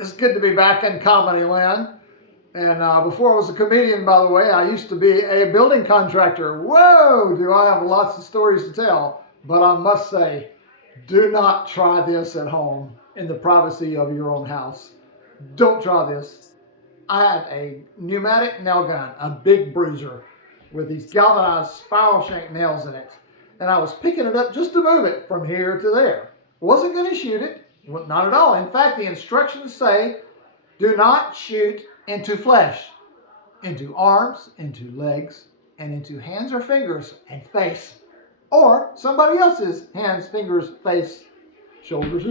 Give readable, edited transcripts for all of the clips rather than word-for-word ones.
It's good to be back in comedy land. And before I was a comedian, by the way, I used to be a building contractor. Whoa, do I have lots of stories to tell. But I must say, do not try this at home in the privacy of your own house. Don't try this. I had a pneumatic nail gun, a big bruiser, with these galvanized spiral shank nails in it. And I was picking it up just to move it from here to there. Wasn't going to shoot it. Not at all. In fact, the instructions say, do not shoot into flesh, into arms, into legs, and into hands or fingers and face. Or somebody else's hands, fingers, face, shoulders.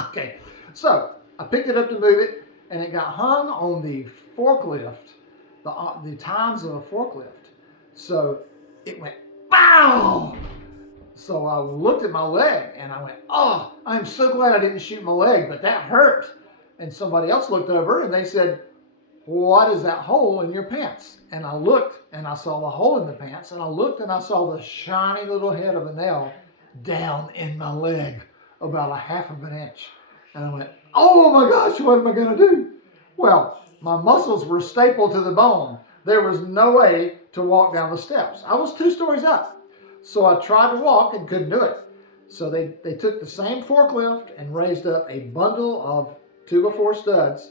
Okay, so I picked it up to move it, and it got hung on the forklift, the tines of a forklift. So it went, pow! So I looked at my leg, and I went, oh, I'm so glad I didn't shoot my leg, but that hurt. And somebody else looked over, and they said, what is that hole in your pants? And I looked, and I saw the hole in the pants, and I looked, and I saw the shiny little head of a nail down in my leg, about 1/2 inch. And I went, oh my gosh, what am I going to do? Well, my muscles were stapled to the bone. There was no way to walk down the steps. I was 2 stories up. So I tried to walk and couldn't do it. So they took the same forklift and raised up a bundle of 2x4 studs.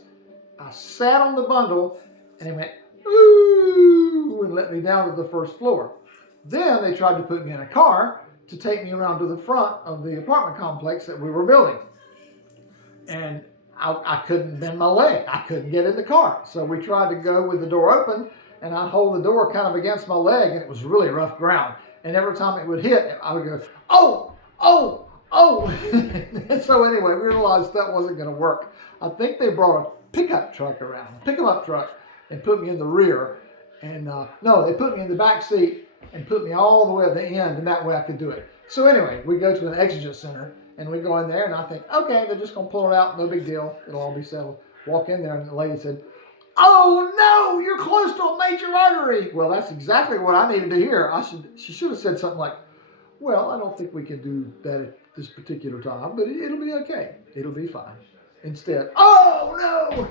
I sat on the bundle, and it went, ooh, and let me down to the first floor. Then they tried to put me in a car to take me around to the front of the apartment complex that we were building. And I couldn't bend my leg. I couldn't get in the car. So we tried to go with the door open, and I'd hold the door kind of against my leg, and it was really rough ground. And every time it would hit, I would go, oh, oh, oh. And so anyway, we realized that wasn't going to work. I think they brought a pickup truck around, and put me in the rear. And no, they put me in the back seat and put me all the way at the end, and that way I could do it. So anyway, we go to an exigent center, and we go in there, and I think, okay, they're just going to pull it out, no big deal. It'll all be settled. Walk in there, and the lady said, oh no, you're close to a major artery. Well, that's exactly what I needed to hear. She should have said something like, well, I don't think we can do that at this particular time, but it'll be okay. It'll be fine. Instead, oh no!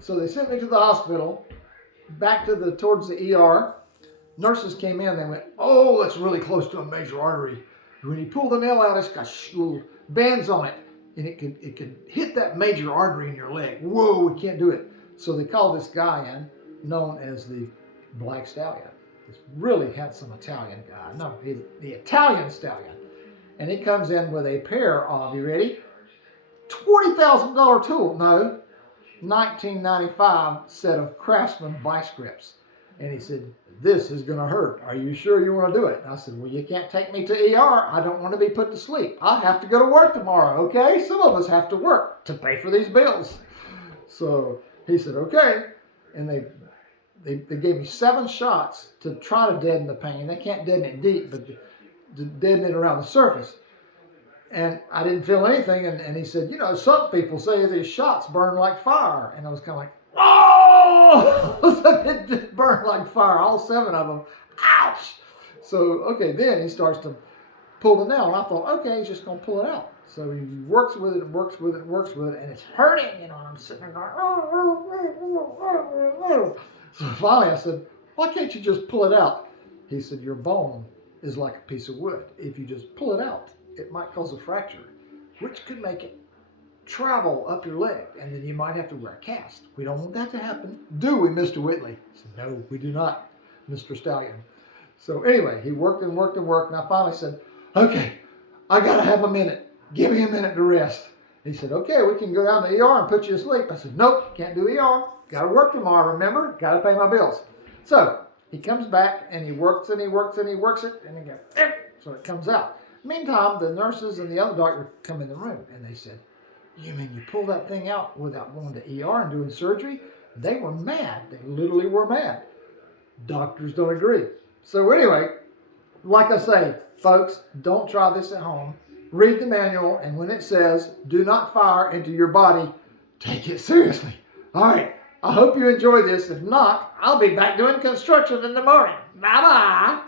So they sent me to the hospital, back to towards the ER. Nurses came in, they went, oh, that's really close to a major artery. When you pull the nail out, it's got little bands on it, and it could hit that major artery in your leg. Whoa, we can't do it. So they called this guy in, known as the Black Stallion. This really handsome Italian guy. No, he's the Italian Stallion. And he comes in with a pair of, you ready? $20,000 tool. No, 1995 set of Craftsman vice grips. And he said, this is going to hurt. Are you sure you want to do it? And I said, well, you can't take me to ER. I don't want to be put to sleep. I have to go to work tomorrow, okay? Some of us have to work to pay for these bills. So he said, okay. And they gave me 7 shots to try to deaden the pain. They can't deaden it deep, but to deaden it around the surface. And I didn't feel anything. And he said, you know, some people say these shots burn like fire. And I was kind of like, oh! It just burned like fire, all 7 of them. Ouch! So, okay, then he starts to pull the nail. And I thought, okay, he's just going to pull it out. So he works with it, works with it, works with it, and it's hurting, you know, and I'm sitting there going, oh. So finally I said, why can't you just pull it out? He said, your bone is like a piece of wood. If you just pull it out, it might cause a fracture, which could make it travel up your leg, and then you might have to wear a cast. We don't want that to happen, do we, Mr. Whitley? I said, no, we do not, Mr. Stallion. So anyway, he worked and worked and worked, and I finally said, okay, I got to have a minute. Give me a minute to rest. He said, okay, we can go down to the ER and put you to sleep. I said, nope, can't do ER. Got to work tomorrow, remember? Got to pay my bills. So he comes back, and he works and he works and he works it, and he goes, so it comes out. Meantime, the nurses and the other doctor come in the room, and they said, you mean you pull that thing out without going to ER and doing surgery? They were mad. They literally were mad. Doctors don't agree. So anyway, like I say, folks, don't try this at home. Read the manual, and when it says, do not fire into your body, take it seriously. All right, I hope you enjoy this. If not, I'll be back doing construction in the morning. Bye-bye.